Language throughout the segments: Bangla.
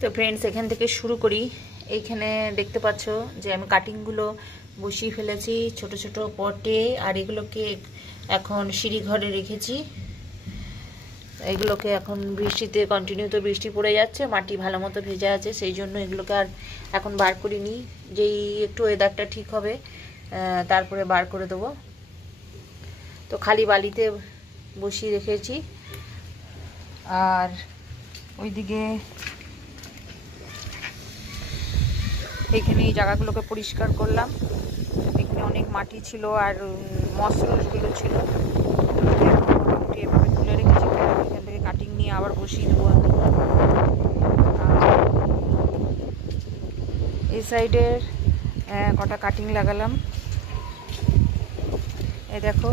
তো ফ্রেন্ডস এখান থেকে শুরু করি। এইখানে দেখতে পাচ্ছ যে আমি কাটিংগুলো বসিয়ে ফেলেছি ছোট ছোট পটে, আর এগুলোকে এখন সিঁড়ি ঘরে রেখেছি। এগুলোকে এখন বৃষ্টিতে কন্টিনিউ তো বৃষ্টি পড়ে যাচ্ছে, মাটি ভালো মতো ভেজা আছে, সেই জন্য এগুলোকে আর এখন বার করিনি। যেই একটু ওয়েদারটা ঠিক হবে তারপরে বার করে দেবো। তো খালি বালিতে বসিয়ে রেখেছি। আর ওইদিকে এইখানে এই জায়গাগুলোকে পরিষ্কার করলাম। এখানে অনেক মাটি ছিল আর মশরুমগুলো ছিল, মোটামুটি এভাবে তুলে রেখেছি। এখান থেকে কাটিং নিয়ে আবার বসিয়ে দেবো। এই সাইডের কটা কাটিং লাগালাম। এই দেখো,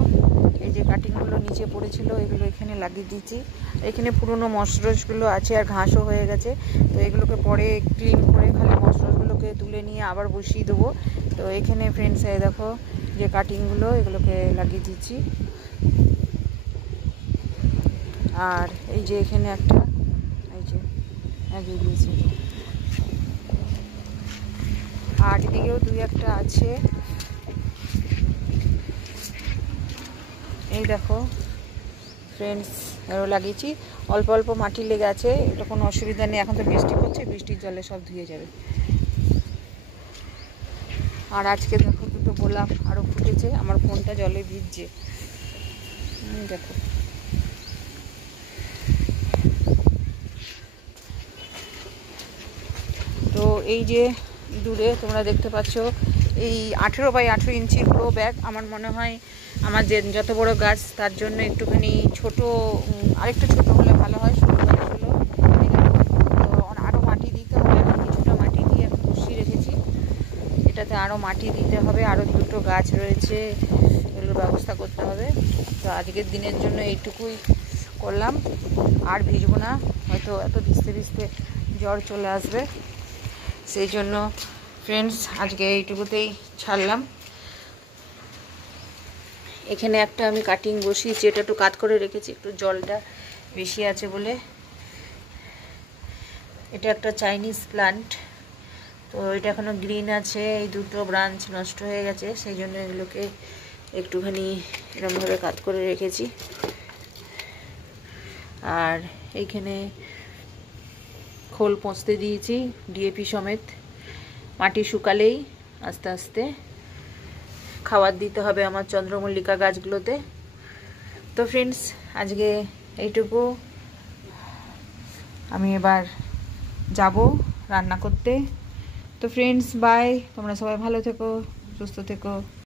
এই যে কাটিংগুলো নিচে পড়েছিল এগুলো এখানে লাগিয়ে দিয়েছি। এখানে পুরনো মশরুমগুলো আছে আর ঘাসও হয়ে গেছে, তো এগুলোকে পরে ক্লিন করে খালি মশরুমগুলোকে তুলে নিয়ে আবার বসিয়ে দেবো। তো এখানে ফ্রেন্ডস এই দেখো যে কাটিংগুলো এগুলোকে লাগিয়ে দিচ্ছি। আর এই যে এখানে একটা এই যে লাগিয়ে দিয়েছি, আর এদিকেও দুই একটা আছে। এই দেখো ফ্রেন্ডস আরও লাগিয়েছি। অল্প অল্প মাটি লেগে আছে, এটা কোনো অসুবিধা নেই। এখন তো বৃষ্টি পড়ছে, বৃষ্টির জলে সব ধুয়ে যাবে। আর আজকে দেখো দুটো গোলাপ আরও ফুটেছে, আমার ফোনটা জলে ভিজছে। দেখো তো এই যে দূরে তোমরা দেখতে পাচ্ছ এই 18 বাই 18 ইঞ্চির গ্রো ব্যাগ। আমার মনে হয় আমার যে যত বড় গাছ তার জন্য একটুখানি ছোট, আরেকটু ছোট হলে ভালো হয়। ছোটো গাছ হলো আরও মাটি দিতে হবে। কিছুটা মাটি দিয়ে এখন বসিয়ে রেখেছি, এটাতে আরও মাটি দিতে হবে। আরও দুটো গাছ রয়েছে, এগুলোর ব্যবস্থা করতে হবে। তো আজকের দিনের জন্য এইটুকুই করলাম, আর ভিজবো না, হয়তো এত ভিজতে ভিজতে জ্বর চলে আসবে। সেই জন্য ফ্রেন্ডস আজকে এইটুকুতেই ছাড়লাম। এখানে একটা আমি কাটিং বসিয়েছি, এটা একটু কাট করে রেখেছি, একটু জলটা বেশি আছে বলে। এটা একটা চাইনিজ প্লান্ট, তো এটা এখনো গ্রিন আছে। এই দুটো ব্রাঞ্চ নষ্ট হয়ে গেছে, সেই জন্য এগুলোকে একটুখানি এরকমভাবে কাট করে রেখেছি। আর এইখানে খোল পচতে দিয়েছি ডিএপি সমেত। মাটি শুকালেই আস্তে আস্তে খাবার দিতে হবে আমার চন্দ্রমল্লিকা গাছগুলোতে। তো ফ্রেন্ডস আজকে এইটুকু, আমি এবার যাব রান্না করতে। তো ফ্রেন্ডস বাই, তোমরা সবাই ভালো থেকো, সুস্থ থেকো।